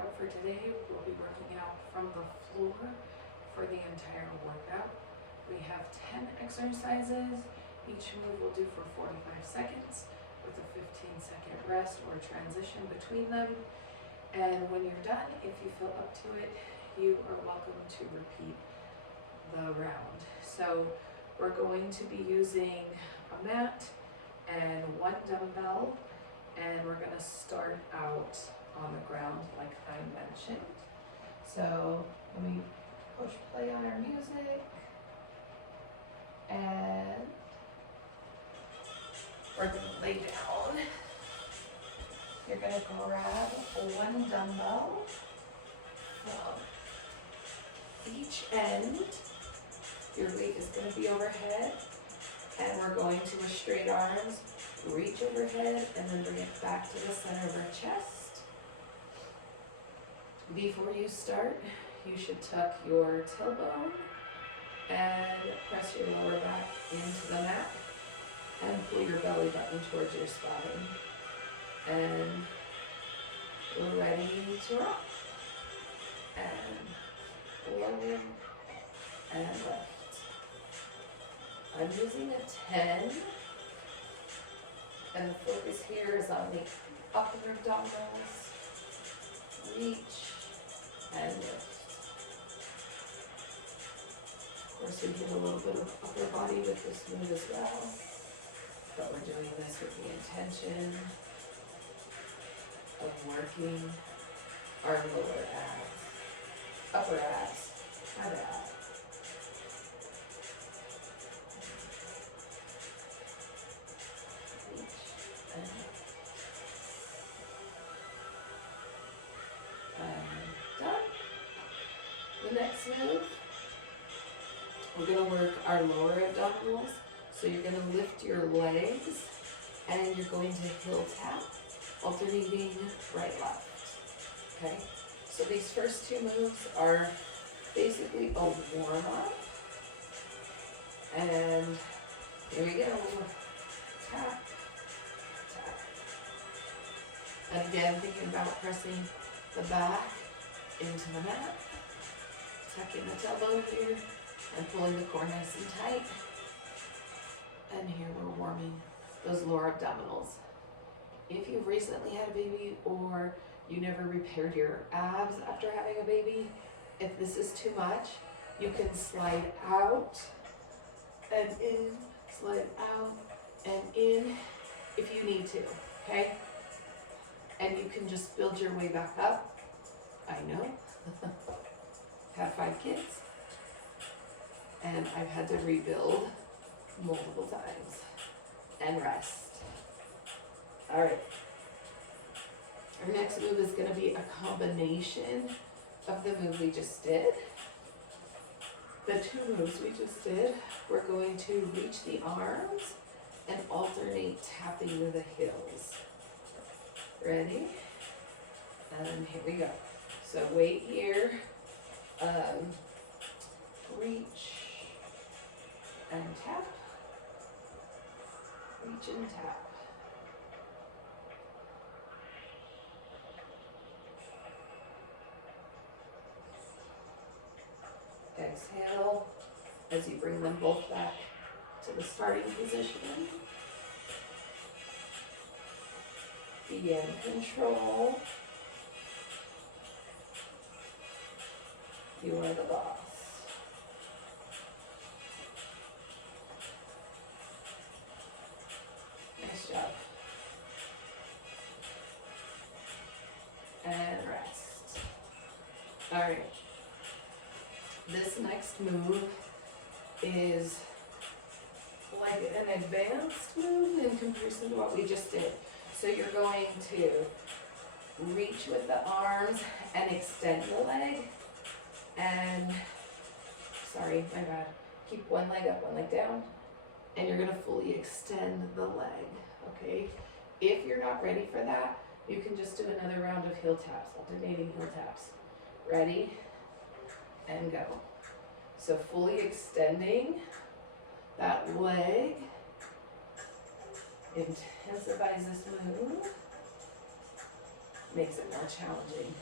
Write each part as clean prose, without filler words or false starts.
workout for today. We'll be working out from the floor for the entire workout. We have 10 exercises. Each move we'll do for 45 seconds with a 15-second rest or transition between them. And when you're done, if you feel up to it, you are welcome to repeat the round. So we're going to be using a mat and one dumbbell, and we're going to start out on the ground like I mentioned. So let me push play on our music, and we're going to lay down. You're going to grab one dumbbell from each end. Your weight is going to be overhead, and we're going to, with straight arms, reach overhead and then bring it back to the center of our chest. Before you start, you should tuck your tailbone and press your lower back into the mat and pull your belly button towards your spine. And we're ready to rock. And lower and left. I'm using a 10, and the focus here is on the upper abdominals. Reach and lift. Of course, we get a little bit of upper body with this move as well, but we're doing this with the intention of working our lower abs, upper abs, my bad. The next move, we're going to work our lower abdominals. So you're going to lift your legs and you're going to heel tap, alternating right, left. Okay? So these first two moves are basically a warm up. And here we go. Tap, tap. Again, thinking about pressing the back into the mat. Tucking the tailbone here and pulling the core nice and tight. And here we're warming those lower abdominals. If you've recently had a baby or you never repaired your abs after having a baby, if this is too much, you can slide out and in, slide out and in if you need to, okay? And you can just build your way back up. I know. Have 5 kids, and I've had to rebuild multiple times and rest. All right. Our next move is going to be a combination of the move we just did. The 2 moves we just did, we're going to reach the arms and alternate tapping with the heels. Ready? And here we go. So weight here. Reach and tap, reach and tap. Exhale as you bring them both back to the starting position. Be in control. You are the boss. Nice job. And rest. All right. This next move is like an advanced move in comparison to what we just did. So you're going to reach with the arms and extend the leg. And, sorry, my bad. Keep one leg up, one leg down. And you're going to fully extend the leg, okay? If you're not ready for that, you can just do another round of heel taps, alternating heel taps. Ready? And go. So fully extending that leg intensifies this move, makes it more challenging.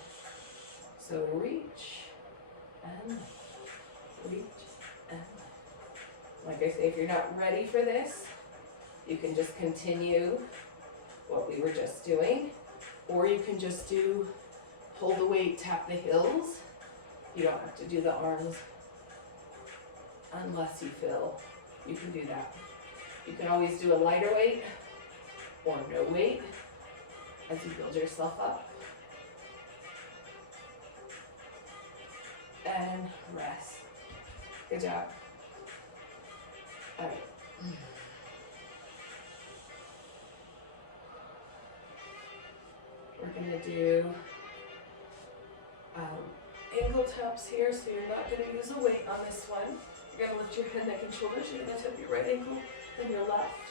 So reach and lift, reach and lift. Like I say, if you're not ready for this, you can just continue what we were just doing, or you can just do pull the weight, tap the heels. You don't have to do the arms unless you feel you can do that. You can always do a lighter weight or no weight as you build yourself up. And rest. Good job. All right. We're gonna do ankle taps here, so you're not gonna use a weight on this one. You're gonna lift your head, neck, and shoulders. You're gonna tap your right ankle and your left.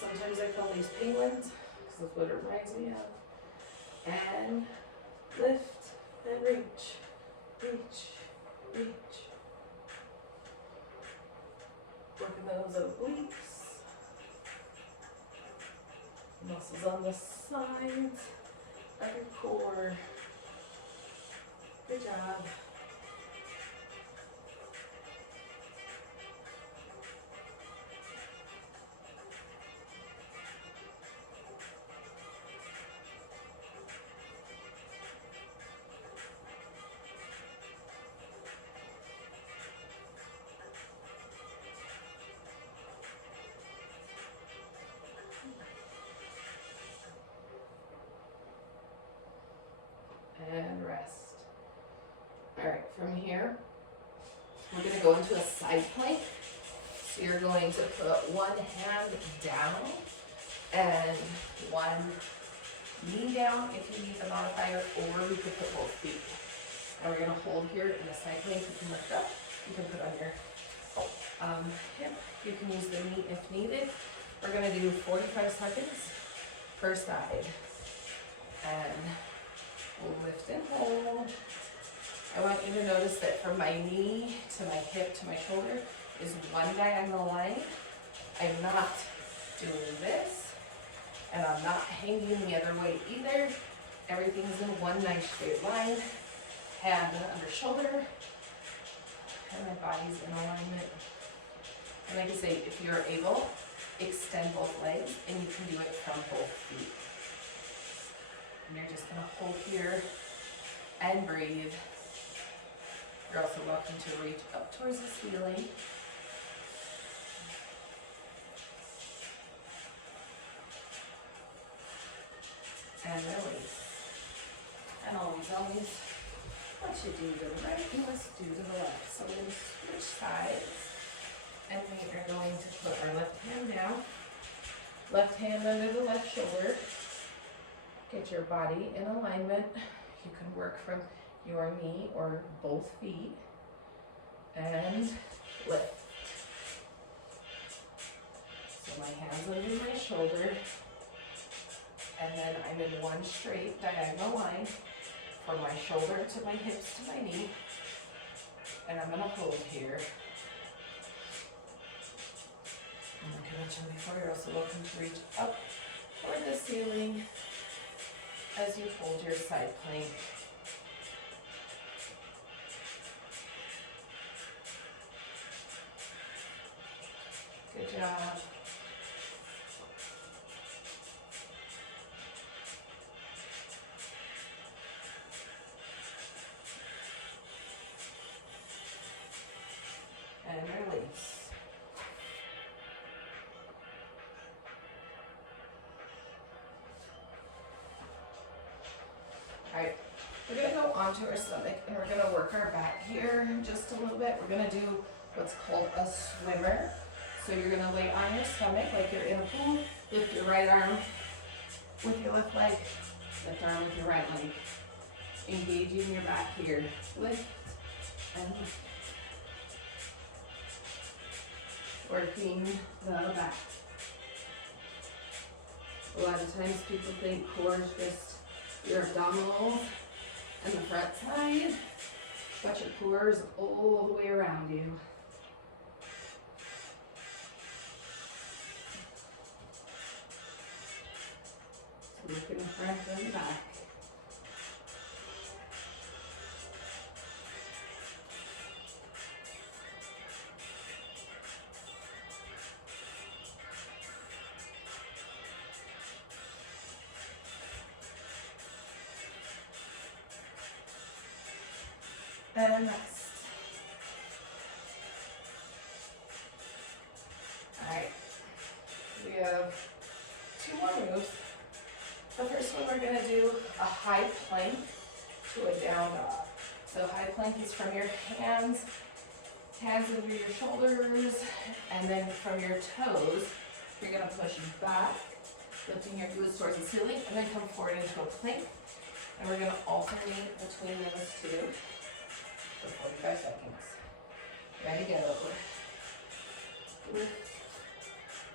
Sometimes I call these penguins, because that's what it reminds me of. And lift and reach, reach, reach. Working those obliques. Muscles on the sides of your core. Good job. And rest. All right, from here, we're going to go into a side plank. So you're going to put one hand down and one knee down if you need the modifier, or you could put both feet. And we're going to hold here in the side plank. You can lift up. You can put on your hip. You can use the knee if needed. We're going to do 45 seconds per side. And we'll lift and hold. I want you to notice that from my knee to my hip to my shoulder is one diagonal line. I'm not doing this, and I'm not hanging the other way either. Everything's in one nice straight line. Hand under shoulder, and my body's in alignment. And like I say, if you're able, extend both legs, and you can do it from both feet. And you're just gonna hold here and breathe. You're also welcome to reach up towards the ceiling. And release. And always, what you do to the right, you must do to the left. So we're going to switch sides. And we are going to put our left hand down. Left hand under the left shoulder. Get your body in alignment. You can work from your knee or both feet. And lift. So my hands under my shoulder. And then I'm in one straight diagonal line from my shoulder to my hips to my knee. And I'm going to hold here. And like I mentioned before, you're also welcome to reach up toward the ceiling as you hold your side plank. Good job. And release. All right, we're going to go onto our stomach and we're going to work our back here just a little bit. We're going to do what's called a swimmer. So you're going to lay on your stomach like you're in a pool. Lift your right arm with your left leg. Left arm with your right leg. Engaging your back here. Lift and lift. Working the back. A lot of times people think core is just your abdominals and the front side, but your core is all the way around you. So working the front and the back. And rest. All right, we have 2 more moves. The first one, we're gonna do a high plank to a down dog. So high plank is from your hands under your shoulders, and then from your toes, you're gonna push back, lifting your glutes towards the ceiling, and then come forward into a plank. And we're gonna alternate between those two for 45 seconds. Ready, go. Lift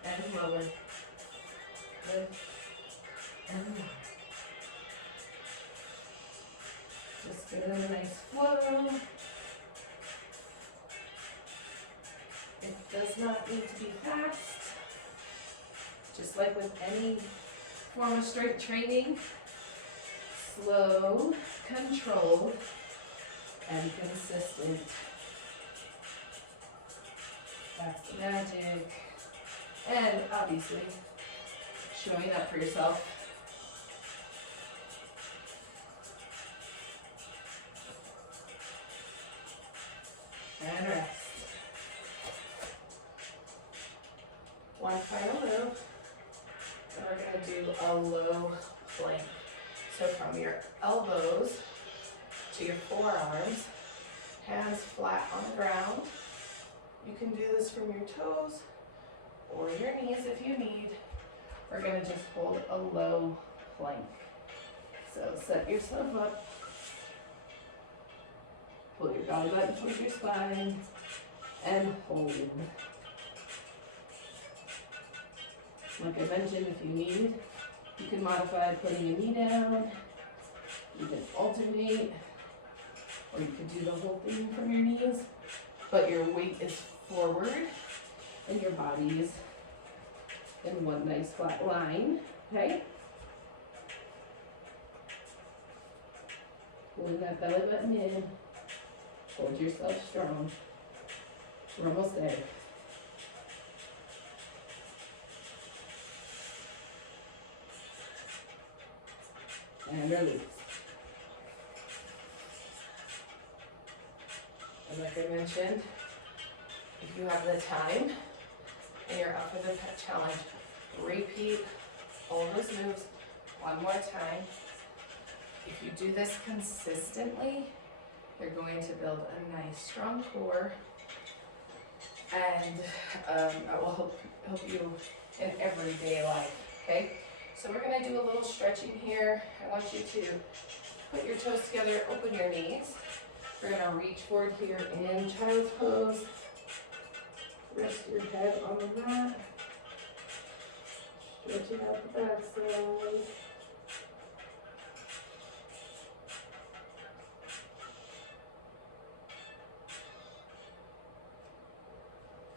and lower. Lift and lower. Just get in a nice flow. It does not need to be fast. Just like with any form of strength training, slow, controlled, and consistent. That's the magic. And obviously, showing up for yourself. And rest. One final move. And we're going to do a low plank. So from your elbows to your forearms, hands flat on the ground. You can do this from your toes or your knees if you need. We're going to just hold a low plank. So set yourself up. Pull your belly button towards your spine and hold. Like I mentioned, if you need, you can modify putting your knee down. You can alternate, or you can do the whole thing from your knees, but your weight is forward and your body is in one nice flat line, okay? Pulling that belly button in, hold yourself strong. We're almost there. And release. And like I mentioned, if you have the time and you're up for the challenge, repeat all those moves one more time. If you do this consistently, you're going to build a nice strong core, and it will help you in everyday life, okay? So we're gonna do a little stretching here. I want you to put your toes together, open your knees. We're gonna reach forward here in child's pose. Rest your head on the mat. Stretching out the back side.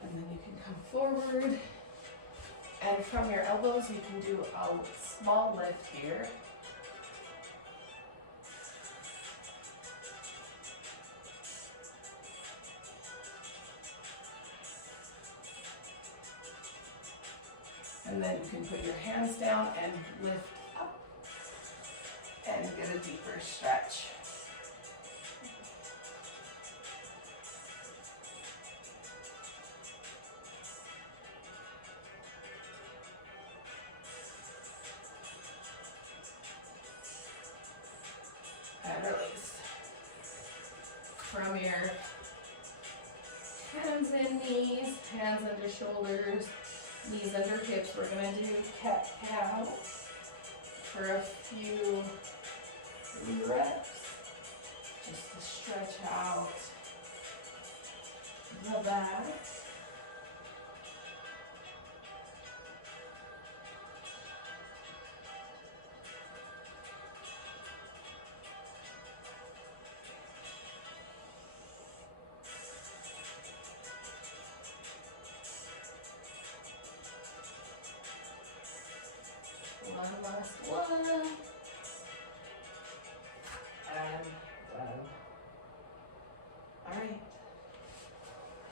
And then you can come forward. And from your elbows, you can do a small lift here. And then you can put your hands down and lift up and get a deeper stretch. And release. From your hands and knees, hands under shoulders, knees under hips, we're going to do cat-cow for a few reps, just to stretch out the back. One last one. And done. All right.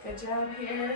Good job here.